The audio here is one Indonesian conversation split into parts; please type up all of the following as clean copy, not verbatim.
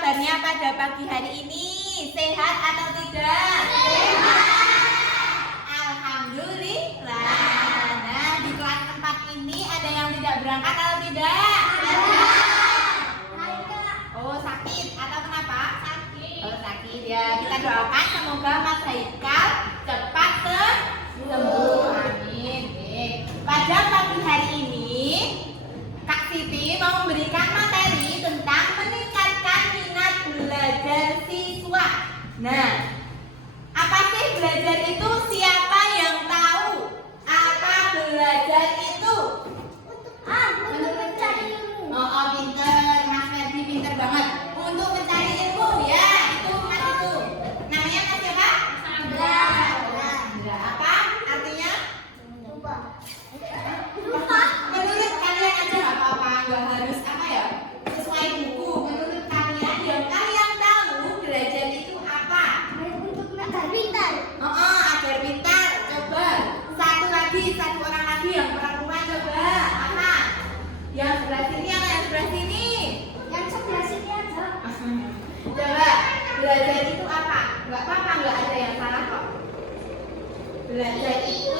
kabarnya pada pagi hari ini? Sehat atau tidak? Sehat. Alhamdulillah. Nah, di kelas 4 ini ada yang tidak berangkat atau tidak? Ada. Oh, sakit atau kenapa? Sakit. Oh, sakit ya. Kita doakan semoga Mas Haikal cepat sembuh. Amin. Pada pagi hari ini, Kak Siti mau memberikan materi tentang meningkatkan minat belajar siswa. Nah, apa sih belajar itu? Siapa yang tahu apa belajar itu? Untuk mencari ilmu. Oh, pinter, Mas Ferdi pinter banget. Untuk mencari ilmu ya, itu Mas itu. Namanya Mas siapa? Sandra. Sandra. Apa artinya? Lupa. Menurut kalian aja nggak apa-apa, nggak harus apa ya? Sesuai buku. Menurut kalian yang kalian tahu belajar itu apa? Untuk agar pintar. Agar pintar. Coba satu orang lagi yang perempuan coba apa? Yang sebelah sini apa yang sebelah sini? Yang sebelah sini aja. Coba belajar itu apa? Nggak apa-apa, nggak ada yang salah kok. Belajar itu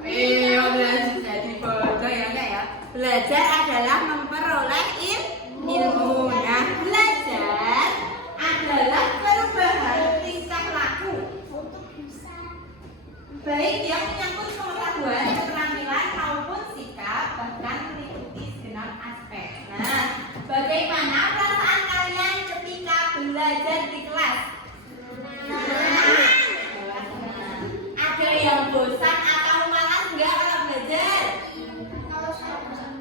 belajar jadi bodoh ya enggak ya? Belajar adalah memperoleh ilmu. Nah, belajar adalah perubahan tingkah laku baik yang menyangkut pengetahuan, keterampilan maupun sikap, bahkan meliputi segenap aspek. Nah, bagaimana perasaan kalian ketika belajar di kelas? Ada yang bosan atau malas enggak kalau belajar? Kalau saya bosan.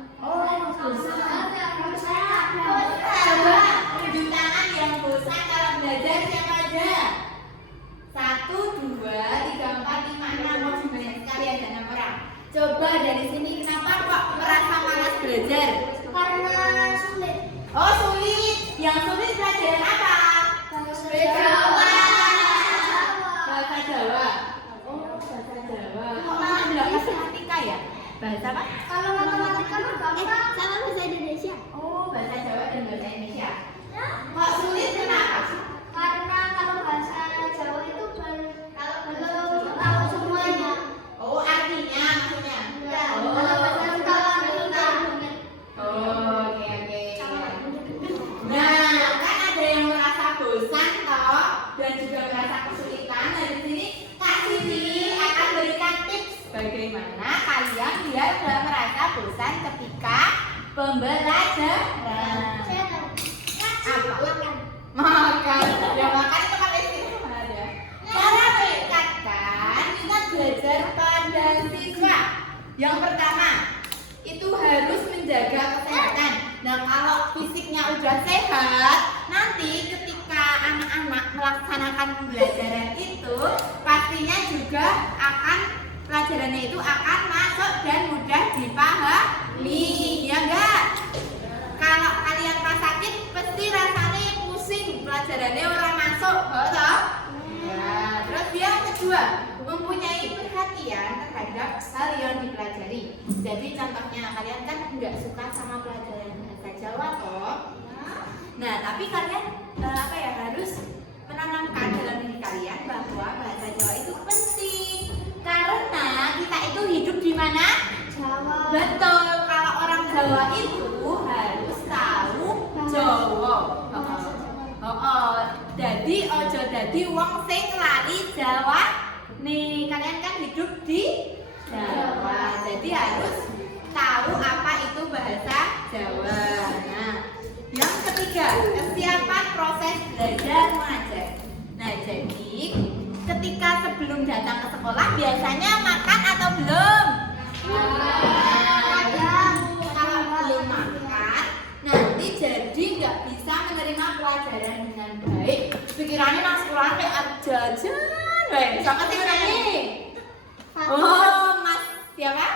Coba tunjuk tangan yang bosan kalau belajar siapa aja? 1, 2, 3, 4, 5, 6. Oh, sebanyak sekali ada 6 orang. Coba dari sini kenapa kok merasa malas belajar? Karena sulit. Oh, sulit. Yang sulit pelajaran apa? Bahasa Jawa. Jawa. Bahasa Jawa. Oh, bahasa Jawa. Kok malah nggak matematika ya? Bahasa apa? Kalau matematika mah gampang. Sama bahasa Indonesia. Oh, bahasa Jawa dan bahasa Indonesia. Kok sulit kenapa? Karena kalau bahasa Jawa itu kalau belum tahu semuanya. Oh, artinya maksudnya. Ya, Oh. kalau bahasa Jawa belum tahu. Oh, oke. Nah, kan ada yang merasa bosan toh dan juga merasa kesulitan. Nah, di sini Kak Siti akan berikan tips bagaimana kalian biar tidak merasa bosan ketika pembelajaran. Saya tahu. Apa? Makan. Ya makan itu kan istirahat mana aja. Cara meningkatkan minat belajar pada siswa. Yang pertama, itu harus menjaga kesehatan. Nah, kalau fisiknya udah sehat, nanti ketika anak-anak melaksanakan pembelajaran itu, pastinya juga akan pelajarannya itu akan masuk dan mudah dipahami, ya enggak? Kalau kalian pas sakit, pasti rasanya pusing, pelajarannya orang masuk, betul? Ya, terus yang kedua, mempunyai perhatian terhadap hal yang dipelajari. Jadi contohnya kalian kan nggak suka sama pelajaran bahasa Jawa toh. Nah, tapi kalian harus menanamkan dalam diri kalian bahwa bahasa Jawa itu penting. Karena kita itu hidup di mana? Jawa. Betul, kalau orang Jawa itu harus tahu Jawa. Jadi ojo dadi wong sing lali Jawa. Nih, kalian kan hidup di Jawa. Jadi harus tahu apa itu bahasa Jawa. Nah, yang ketiga, kesiapan proses belajar mengajar. Nah, jadi ketika sebelum datang ke sekolah biasanya makan atau belum? Kalau belum makan, nanti jadi nggak bisa menerima pelajaran dengan baik. Pikirannya nang sekolah kayak jajan, weh. Siapa sih namanya? Oh, Mas siapa?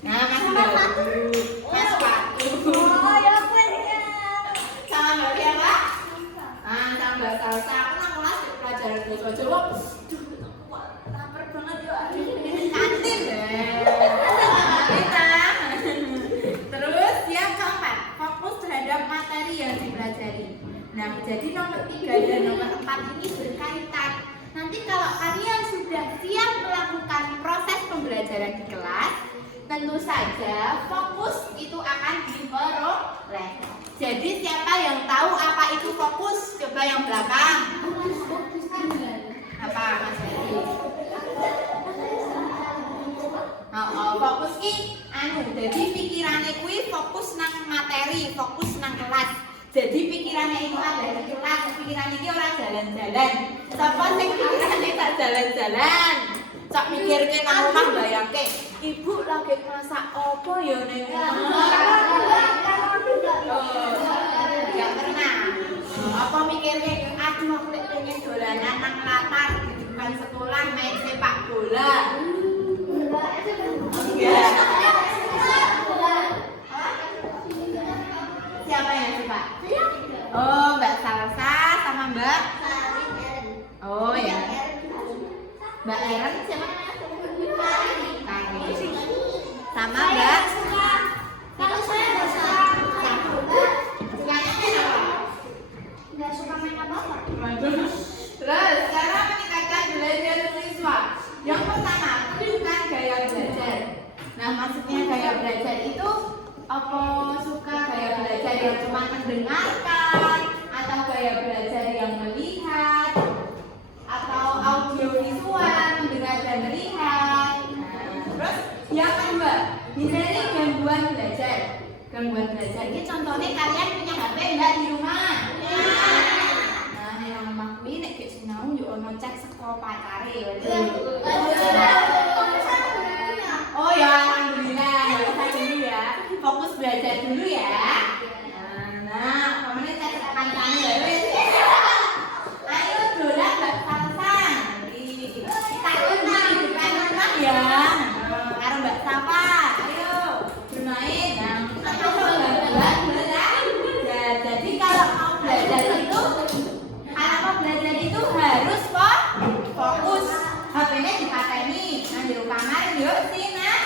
Nah, Mas Baru. Mas Patu. Sama Mbak siapa? Sama Mbak Salsa. Aku nang kelas pelajaran bahasa Jawa. Lapar banget ya. Kantin deh. Kita. Terus yang keempat, fokus terhadap materi jadi nomor 3 dan nomor 4 ini berkaitan. Nanti kalau kalian sudah siap melakukan proses pembelajaran di kelas, tentu saja fokus itu akan diperoleh. Jadi siapa yang tahu apa itu fokus? Coba yang belakang. Apa Mas Ferdi? Fokus ki jadi pikirannya kuwi fokus nang materi, fokus nang kelas. Jadi pikirannya itu ada di kelas, pikiran ini orang jalan-jalan. Sapa sing pikirane tak jalan-jalan? Cak mikirke nang omah bayangke, ibu lagi masak apa ya ning omah? Gak pernah. Apa mikirke, aduh aku lek pengen dolanan nang latar di depan sekolah main sepak bola. Siapa yang coba? Oh, Mbak Salsa sama Mbak. Oh ya. Mbak Eren siapa namanya? Kari. Sama Mbak. Kalau saya nggak suka. Sukanya main apa? Nggak suka main apa-apa. Terus cara meningkatkan belajar siswa. Yang pertama, tunjukkan gaya belajar. Nah, maksudnya gaya belajar itu apa? Suka gaya belajar yang cuma mendengarkan, atau gaya belajar yang melihat, atau audio visual, mendengar dan melihat. Nah, terus yang kedua, hindari gangguan belajar. Gangguan belajar ini contohnya kalian punya HP enggak di rumah? Nah, yang omah kuwi nek gek sinau yo ono cek saka pacare. Oh ya, alhamdulillah. Ya usah dulu ya. Fokus belajar dulu ya. Nah, pamane cek saka pacare ya wis. Ayo dolan Mbak Salsa. Kita kumpul di depan rumah ya. Karo Mbak Safa. Ayo bermain. Jadi kalau mau belajar itu harus fokus. HP-nya dipateni nang jero kamar yuk sinau.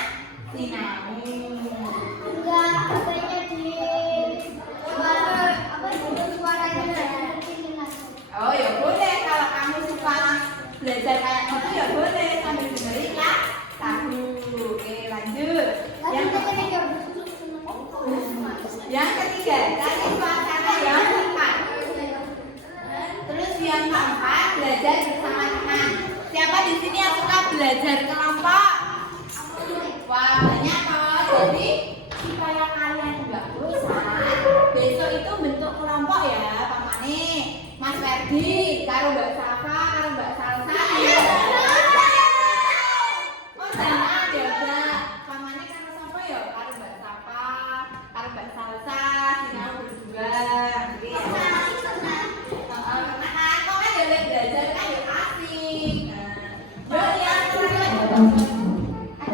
Enggak, katanya di suaranya kecilin aja. Oh ya boleh, kalau kamu suka belajar kayak gitu ya boleh sambil dengerin ya. Oke, lanjut. Yang ketiga, cari suasana yang tepat. Terus yang keempat, belajar bersama teman. Siapa di sini yang suka belajar kelompok? Wah, banyak kok. Jadi supaya kalian nggak bosan, besok itu bentuk kelompok ya, pamane Mas Ferdi, karo Mbak Safa, karo Mbak Salsa. Oh jangan ya, Mbak. Pamane karo sapa ya? Karo Mbak Safa, karo Mbak Salsa, sinau berdua. Belajar kan ya asik. Nah, yang terakhir ada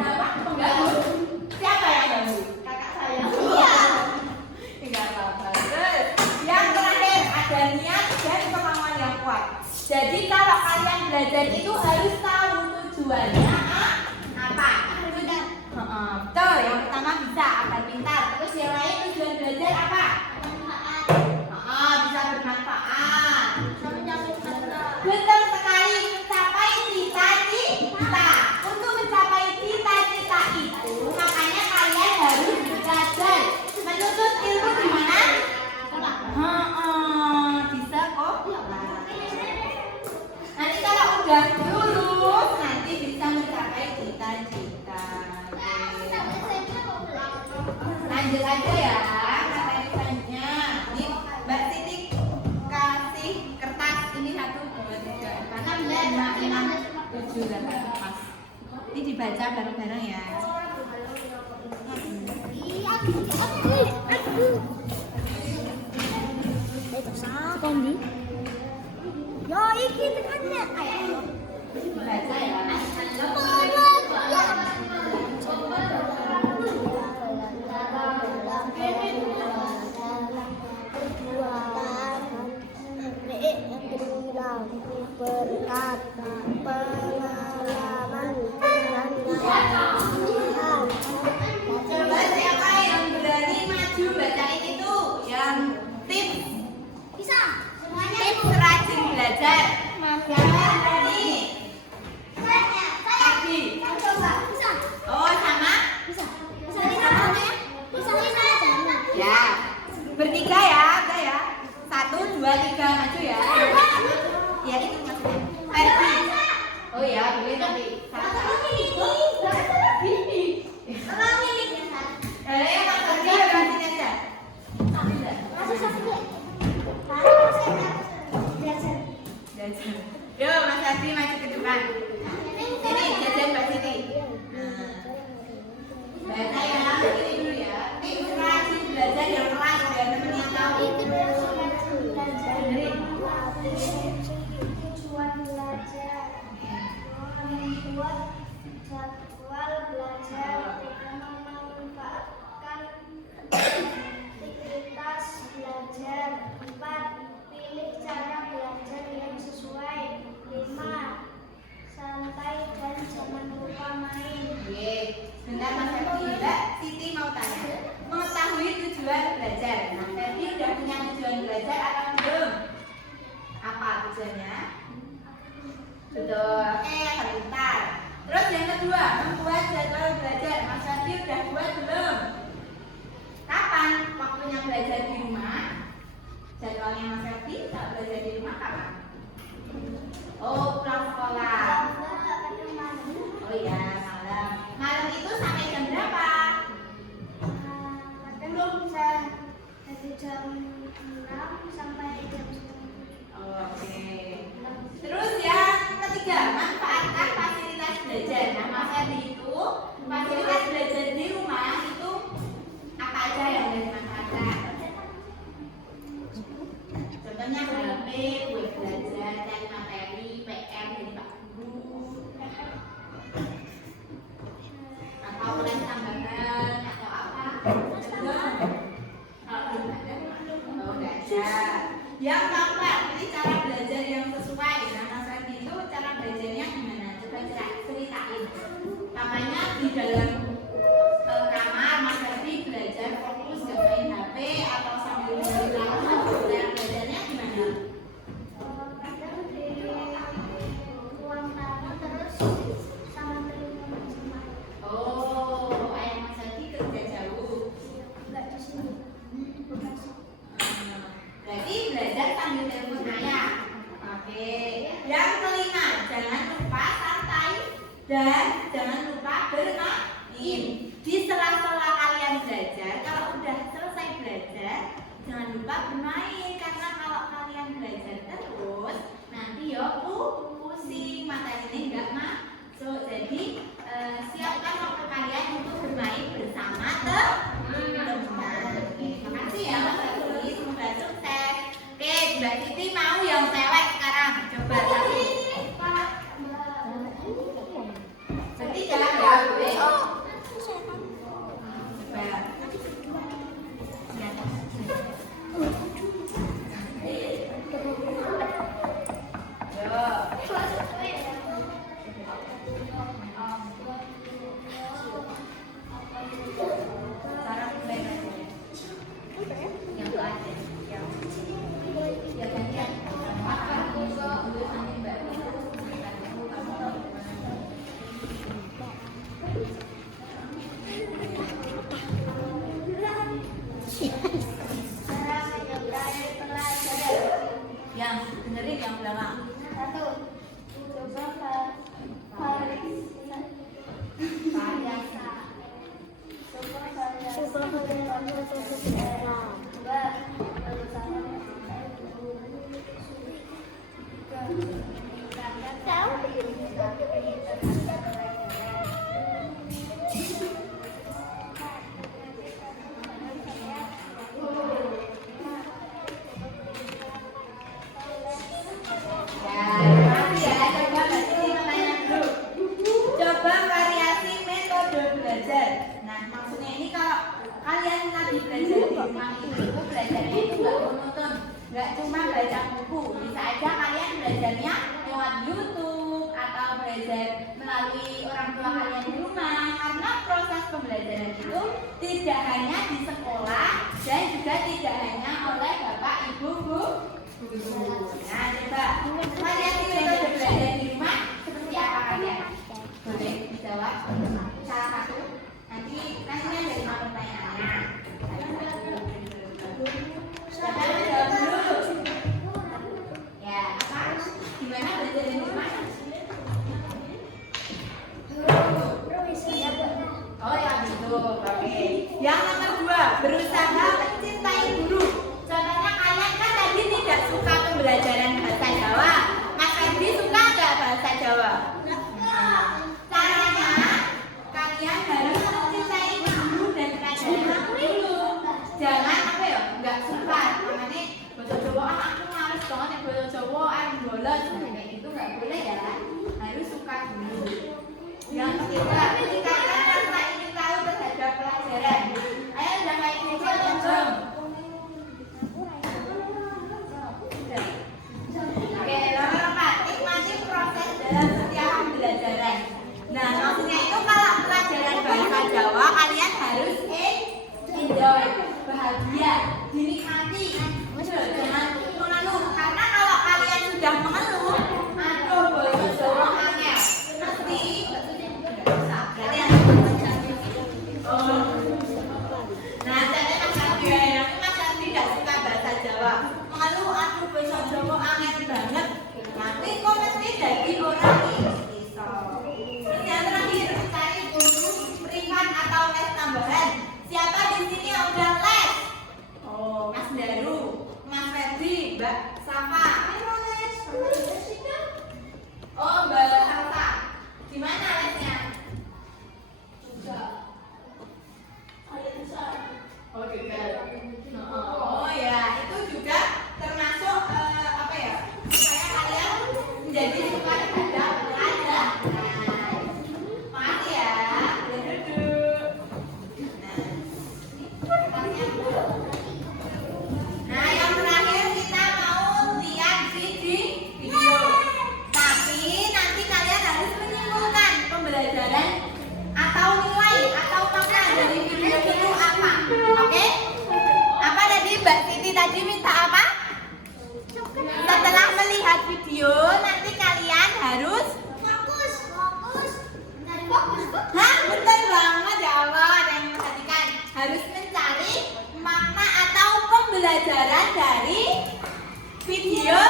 apa? Pengganggu. Siapa yang ganggu? Kakak saya. Iya. Enggak apa-apa. Terus yang terakhir ada niat dan kemauan yang kuat. Jadi kalau kalian belajar itu harus tahu tujuannya apa. Betul. Yang pertama bisa agar pintar. Terus yang lain tujuan belajar apa? Bisa bermanfaat. Betul sekali, mencapai cita-cita. Untuk mencapai cita-cita itu, makanya kalian harus belajar. Menuntut ilmu di mana? Bisa kok. Nanti kalau udah lulus, nanti bisa mencapai cita-cita. Lanjut aja ya, materi-materinya. Ini Mbak Siti kasih kertas ini 1, 2, 3, 4, 5, 6, 7, 8 pas. Ini dibaca bareng-bareng ya. Kondi. Yo iki tekannya. Dibaca ya. Berkat pengalaman dengan Coba siapa yang berani maju bacain itu? Yang tips. bisa semuanya. jadwal belajar, memanfaatkan aktivitas belajar. 4. Pilih cara belajar yang sesuai. 5. Santai dan jangan lupa main. Oke, bentar Mas Ferdi. Mbak Siti mau tanya. Mengetahui tujuan belajar. Nah, Ferdi udah punya tujuan belajar atau belum? Apa tujuannya? Betul. Oke, pintar. Terus yang kedua, membuat jadwal belajar. Mas Ferdi udah buat belum? Kapan waktunya belajar di rumah? Jadwalnya Mas Ferdi kalau belajar di rumah kapan? Oh, pulang sekolah. Oh iya, malam. Malam itu sampai jam berapa? Kadang bisa dari jam 6 sampai jam 10. Oke. Terus yang ketiga, manfaatkan fasilitas belajar. Nah, Mas Ferdi itu fasilitas belajar di rumah itu apa aja yang boleh dimanfaatkan? Contohnya HP, buat belajar, cari materi, PR dari Pak Guru, atau les tambahan atau apa? Belum? Kalau belum ada, oh nggak ada. Yang keempat, ini cara belajar yang sesuai. Nah, Mas Ferdi itu cara belajarnya gimana? Coba ceritain. Namanya di dalam kamar Mas Ferdi belajar fokus, gak main HP atau sambil mengambil lagu. Cara belajarnya gimana? Kadang di ruang tamu terus sama teman-teman. Oh, ayah Mas Ferdi kerja jauh. Enggak di sini. Bukan sini. Berarti belajar sambil telepon ayah. Oke. Yang kelima, jangan lupa santai dan jangan lupa bermain. Di sela-sela kalian belajar, kalau udah selesai belajar, jangan lupa bermain karena kalau kalian belajar terus, nanti ya pusing, materi nggak masuk. Jadi siapkan waktu kalian untuk bermain bersama teman-teman. Oke, makasih ya Mas Ferdi, semoga sukses. Oke, Mbak Siti mau yang cewek sekarang. Coba tadi. Berarti jangan ya, boleh. Coba. Cara mulai aja. Yang itu aja. Ya gantian. Apa dulu nanti Mbak. Cara menyukai pelajaran. Yang benerin yang belakang. 1. Coba Coba variasi metode belajar. Nah, maksudnya ini kalau kalian lagi belajar di rumah itu belajarnya itu nggak monoton, nggak cuma baca buku. Bisa aja kalian belajarnya lewat YouTube atau belajar melalui orang tua kalian di rumah. Karena proses pembelajaran itu tidak hanya di sekolah dan juga tidak hanya oleh bapak ibu guru. Nah, coba variasi metode belajar di rumah seperti apa kalian? Boleh dijawab salah satu. Nanti dari mana pertanyaannya? Siapa yang jawab dulu? Ya, apa? Gimana belajar di rumah? Oh ya gitu, oke. Yang nomor 2, berusaha mencintai guru. Contohnya kalian kan tadi tidak suka pembelajaran bahasa Jawa. Mas Ferdi suka nggak bahasa Jawa? Caranya kalian harus mencintai guru dan pelajaran dulu. Jangan apa ya, nggak suka. Makanya bahasa Jawa aku males banget ya bahasa Jawa, bolos kayak gitu nggak boleh ya. Harus suka dulu. Yang ketiga Betul banget ya Allah, ada yang memperhatikan. Harus mencari makna atau pembelajaran dari video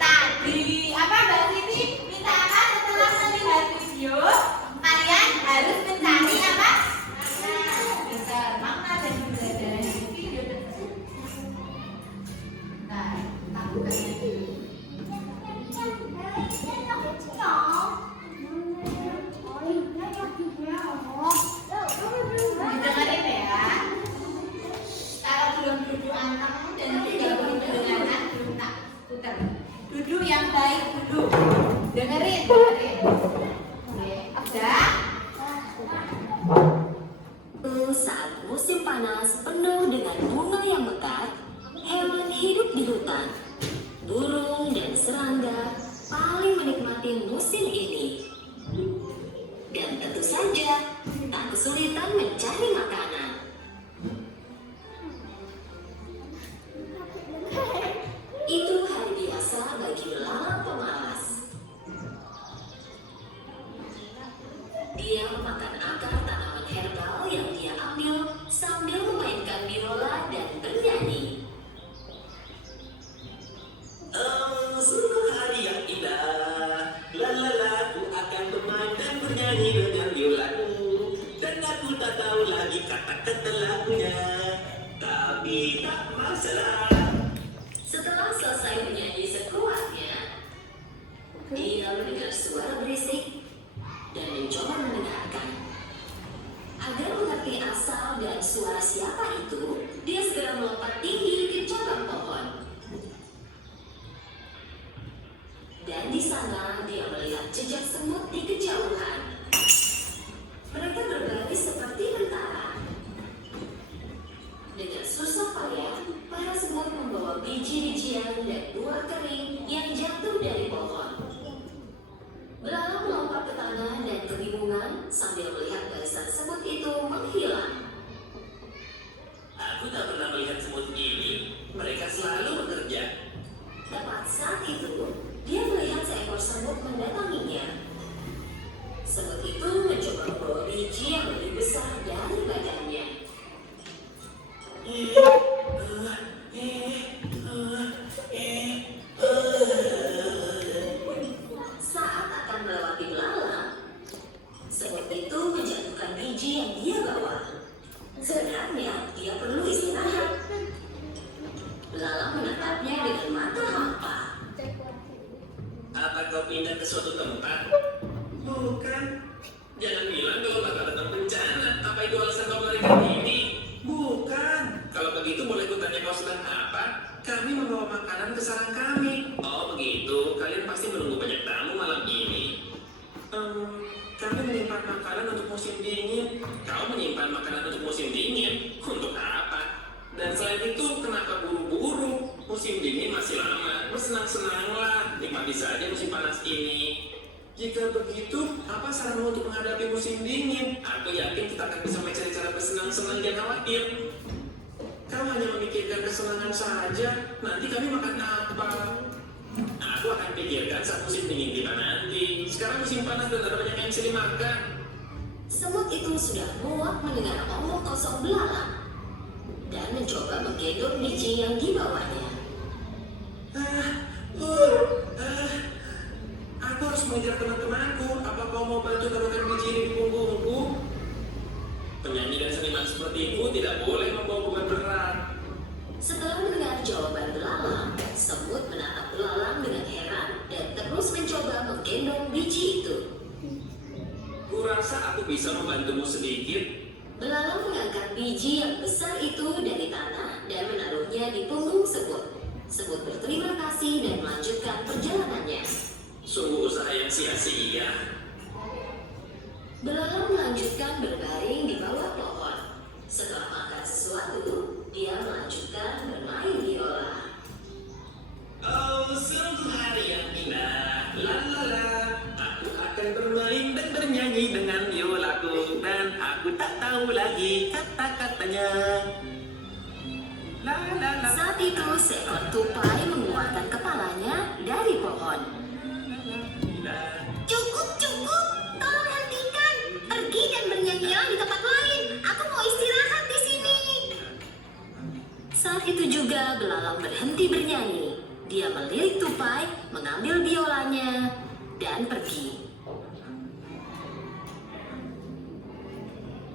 tadi. Apa Mbak Siti? Minta apa setelah melihat video? Kalian harus mencari apa? Betul, makna dan pembelajaran dari video tersebut. Nah, kita buka dulu. Dengerin ya. Kalau belum duduk anteng dan tidak belum mendengarkan, belum tak putar. Duduk yang baik duduk. Dengerin. Oke, udah. Saat musim panas penuh dengan bunga yang mekar, hewan hidup di hutan. Burung dan serangga paling menikmati musim ini. Dan tentu saja, tak kesulitan mencari makanan. Itu hari biasa bagi belalang pemalas. Dia memakan akar tanaman herbal yang dia ambil sambil memainkan biola dan bernyanyi. Sungguh hari yang indah. Lalala, aku akan bermain dan bernyanyi dengan biolaku. Dan aku tak tahu lagi kata-kata lagunya. Tapi tak masalah. Setelah selesai menyanyi sekuatnya, dia mendengar suara berisik dan mencoba mendengarkan. Agar mengerti asal dan suara siapa itu, dia segera melompat tinggi ke cabang pohon. Dan di sana dia melihat jejak semut di kejauhan. Mereka berbaris seperti tentara. Dengan susah payah, para semut membawa biji-bijian dan buah kering yang jatuh dari pohon. Belalang melompat ke tanah dan kebingungan sambil melihat barisan semut itu menghilang. Aku tak pernah melihat semut ini. Mereka selalu bekerja. Tepat saat itu, dia melihat seekor semut mendatanginya. Semut itu mencoba membawa biji yang lebih besar dari badannya. Saat akan melewati belalang, semut itu menjatuhkan biji yang dia bawa. Sebenarnya dia perlu istirahat. Belalang menatapnya dengan mata hampa. Apa kau pindah ke suatu tempat? Bukan. Jangan bilang kalau bakal datang bencana. Apa itu alasan kau melarikan diri? Bukan. Kalau begitu boleh kutanya kau sedang apa? Kami membawa makanan ke sarang kami. Oh begitu. Kalian pasti menunggu banyak tamu malam ini. Kami menyimpan makanan untuk musim dingin. Kau menyimpan makanan untuk musim dingin? Untuk apa? Dan selain itu, kenapa buru-buru? Musim dingin masih lama. Bersenang-senanglah, nikmati saja musim panas ini. Jika begitu, apa saranmu untuk menghadapi musim dingin? Aku yakin kita akan bisa mencari cara bersenang-senang dan khawatir. Kau hanya memikirkan kesenangan saja. Nanti kami makan apa? Aku akan pikirkan saat musim dingin tiba nanti. Sekarang musim panas dan ada banyak yang bisa dimakan. Semut itu sudah muak mendengar omong kosong belalang dan mencoba menggendong biji yang dibawanya. Aku harus mengejar teman-temanku. Apa kau mau bantu taruhkan biji ini di punggungku? Penyanyi dan seniman sepertiku tidak boleh membawa beban berat. Setelah mendengar jawaban belalang, semut menatap belalang dengan heran dan terus mencoba menggendong biji itu. Kurasa aku bisa membantumu sedikit. Belalang mengangkat biji yang besar itu dari tanah dan menaruhnya di punggung semut. Semut berterima kasih dan melanjutkan perjalanannya. Sungguh usaha yang sia-sia. Belalang melanjutkan berbaring di bawah pohon. Setelah makan sesuatu, dia melanjutkan bermain biola. Oh, sungguh hari yang indah. Lalala, aku akan bermain dan bernyanyi dengan biolaku. Dan aku tak tahu lagi kata-katanya. Lalala. Saat itu, seekor tupai mengeluarkan kepalanya dari pohon. Cukup, cukup. Tolong hentikan. Pergi dan juga belalang berhenti bernyanyi. Dia melirik tupai, mengambil biolanya, dan pergi.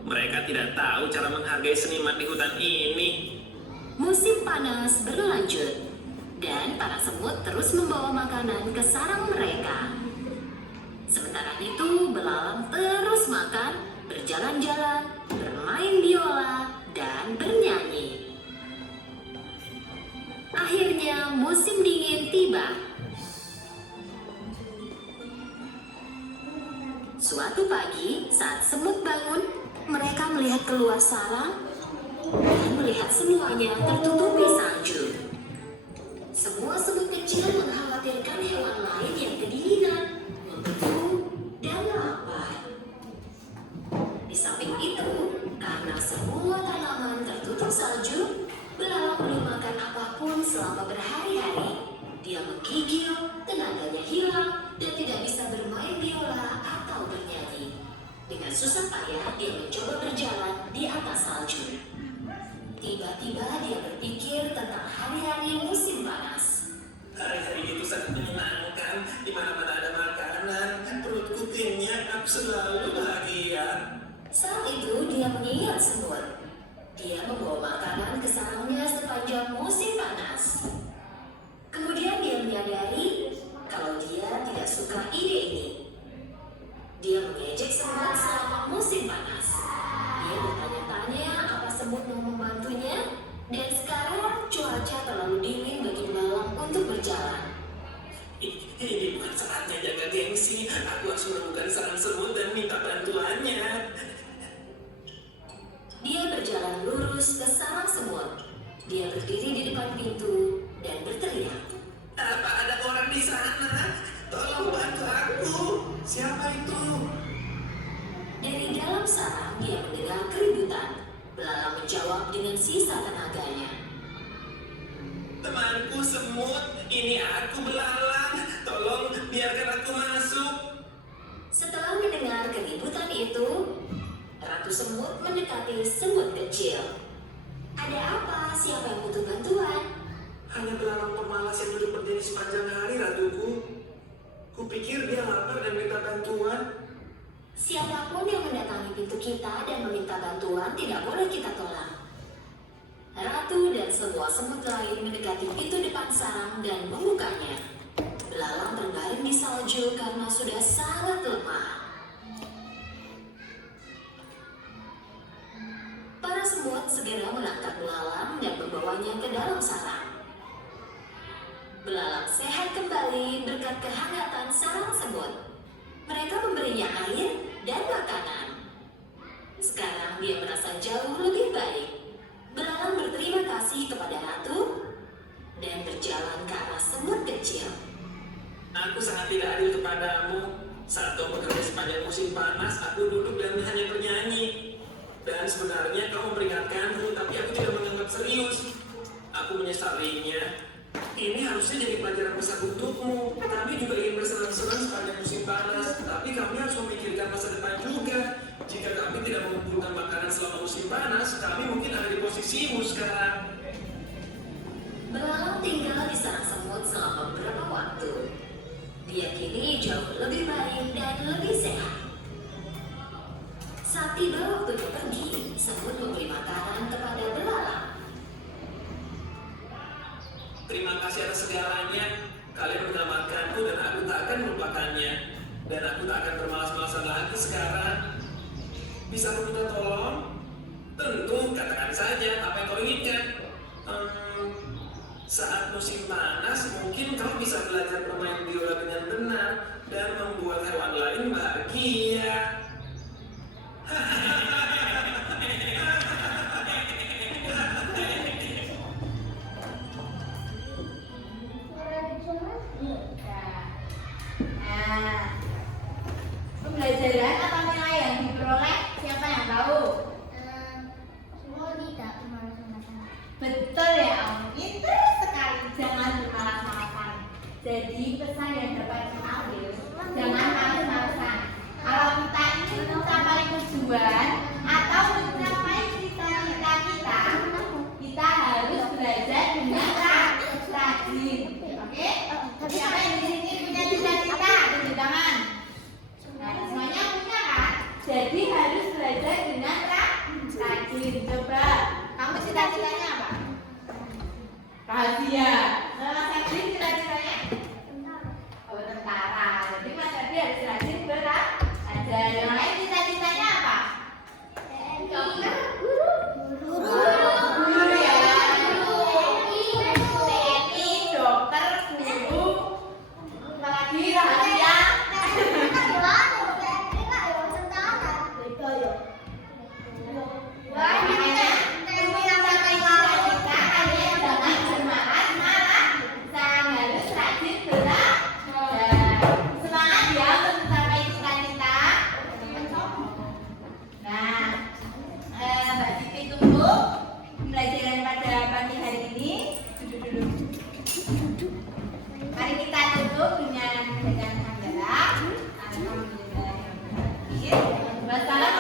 Mereka tidak tahu cara menghargai seniman di hutan ini. Musim panas berlanjut, dan para semut terus membawa makanan ke sarang mereka. Sementara itu, belalang terus makan, berjalan-jalan, bermain biola, dan bernyanyi. Akhirnya, musim dingin tiba. Suatu pagi, saat semut bangun, mereka melihat keluar sarang dan melihat semuanya tertutupi salju. Semua semut kecil mengkhawatirkan hewan lain yang kedinginan, membeku, dan lapar. Di samping itu, karena semua tanaman tertutup salju, belalang belum makan apapun selama berhari-hari. Dia menggigil, tenaganya hilang, dan tidak bisa bermain biola atau bernyanyi. Dengan susah payah, dia mencoba berjalan di atas salju. Tiba-tiba dia berpikir tentang hari-hari musim panas. Hari-hari itu sangat menyenangkan. Di mana-mana ada makanan, perutku kenyang, aku selalu bahagia. Saat itu dia mengingat semut. Dia membawa makanan ke sarangnya sepanjang musim panas. Kemudian dia menyadari kalau dia tidak suka ide ini. Dia mengejek semut selama musim panas. Dia bertanya-tanya apa semut mau membantunya, dan sekarang cuaca terlalu dingin bagi belalang untuk berjalan. Ini bukan saatnya jaga gengsi. Aku harus menemukan sarang semut dan minta bantuannya. Dia berjalan lurus ke sarang semut. Dia berdiri di depan pintu dan berteriak. Apa ada orang di sana? Tolong bantu aku. Siapa itu? Dari dalam sarang dia mendengar keributan. Belalang menjawab dengan sisa tenaganya. Temanku semut, ini aku belalang. Tolong biarkan aku masuk. Setelah mendengar keributan itu, Ratu Semut mendekati semut kecil. Ada apa? Siapa yang butuh bantuan? Hanya belalang pemalas yang duduk berdiri sepanjang hari, ratuku. Kupikir dia lapar dan minta bantuan. Siapapun yang mendatangi pintu kita dan meminta bantuan tidak boleh kita tolak. Ratu dan semua semut lain mendekati pintu depan sarang dan membukanya. Belalang terbaring di salju karena sudah sangat lemah. Para semut segera menangkap belalang dan membawanya ke dalam sarang. Belalang sehat kembali berkat kehangatan sarang semut. Mereka memberinya air dan makanan. Sekarang dia merasa jauh lebih baik. Belalang berterima kasih kepada ratu dan berjalan ke arah semut kecil. Aku sangat tidak adil kepadamu. Saat kau bekerja sepanjang musim panas, aku duduk dan hanya bernyanyi. Dan sebenarnya kau memperingatkanku, tapi aku tidak menganggap serius. Aku menyesalinya. Ini harusnya jadi pelajaran besar untukmu. Kami juga ingin bersenang-senang sepanjang musim panas, tapi kami harus memikirkan masa depan juga. Jika kami tidak mengumpulkan makanan selama musim panas, kami mungkin ada di posisimu sekarang. Belalang tinggal di sarang semut selama beberapa waktu. Dia kini jauh lebih baik dan lebih sehat. Saat tiba waktunya pergi, semut memberi makanan kepada belalang. Terima kasih atas segalanya. Kalian menyelamatkanku dan aku tak akan melupakannya. Dan aku tak akan bermalas-malasan lagi sekarang. Bisa aku minta tolong? Tentu, katakan saja apa yang kau inginkan. Saat musim panas, mungkin kau bisa belajar bermain biola dengan benar dan membuat hewan lain bahagia. Nah, pembelajaran atau nilai yang diperoleh siapa yang tahu? Semua tidak bermalas-malasan. Betul ya Om, pintar sekali. Jangan bermalas-malasan. Jadi pesan yang dapat diambil, Jadi harus belajar dengan rajin. Coba, kamu cita-citanya apa? Rahasia. Nah, Mas Adri cita-citanya? Oh, tentara. Jadi Mas Adri harus rajin belajar. Yang lain cita-citanya apa? Guru ya. TNI, dokter, guru. Apalagi rahasia. Pembelajaran pada pagi hari ini. Mari kita tutup dengan bacaan hamdalah. Alhamdulillahirobbilalamin. Wassalamualaikum